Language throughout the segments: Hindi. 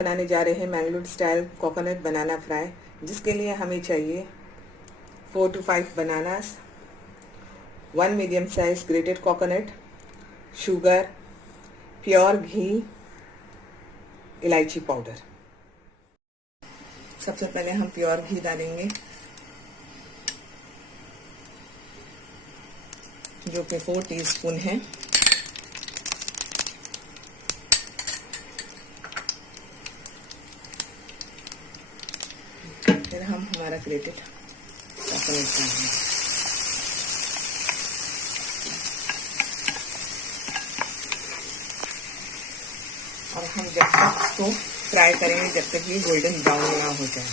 बनाने जा रहे हैं Mangalore style coconut banana fry, जिसके लिए हमें चाहिए 4 to 5 bananas, 1 medium size grated coconut, sugar, pure ghee, इलायची पाउडर। सबसे पहले हम प्योर घी डालेंगे जो कि 4 टीस्पून है। फिर हम हमारा ग्रेटेड कोकोनट डालेंगे और हम जब तक इसको फ्राई करेंगे जब तक ये गोल्डन ब्राउन ना हो जाए।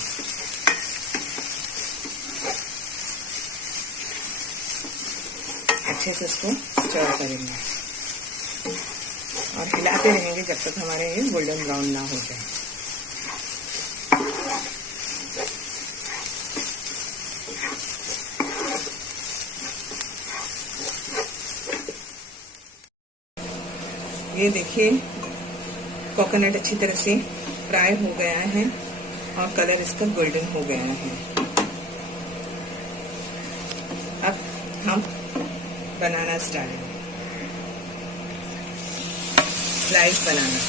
अच्छे से इसको स्टर करेंगे और हिलाते रहेंगे जब तक हमारे ये गोल्डन ब्राउन ना हो जाए। ये देखिए कोकोनट अच्छी तरह से फ्राई हो गया है और कलर इसका गोल्डन हो गया है। अब हम बनाना डालेंगे, स्लाइस बनाना,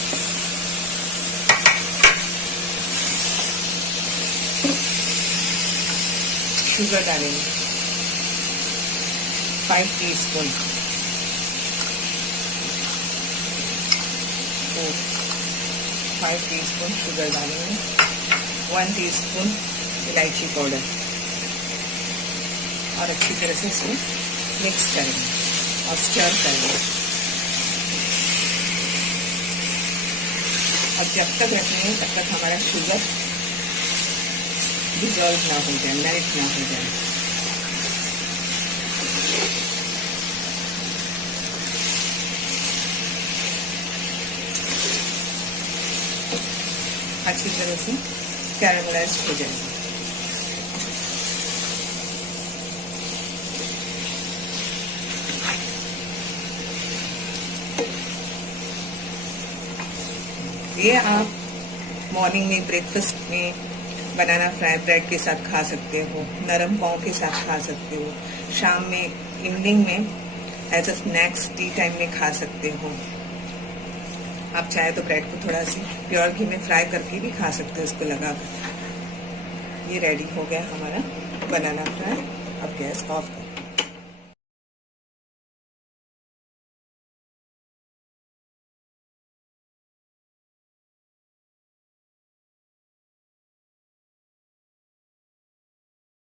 शुगर डालेंगे 5 टीस्पून, 5 टीस्पून शुगर डालेंगे, 1 टीस्पून इलायची पाउडर और अच्छी तरह से इसको मिक्स करेंगे और स्टर करेंगे। अब जब तक रखेंगे तब तक हमारा शुगर डिजॉल्व ना हो जाए, मेल्ट ना हो जाए। अच्छी तरह से कैरामलाइज हो जाएगा। ये आप मॉर्निंग में ब्रेकफास्ट में बनाना फ्राई ब्रेड के साथ खा सकते हो, नरम पाव के साथ खा सकते हो, शाम में इवनिंग में as a snacks tea time में खा सकते हो। आप चाहे तो ब्रेड को थोड़ा सी प्योर घी में फ्राई करके भी खा सकते हो इसको लगा कर। ये रेडी हो गया हमारा बनाना फ्राई। अब गैस ऑफ कर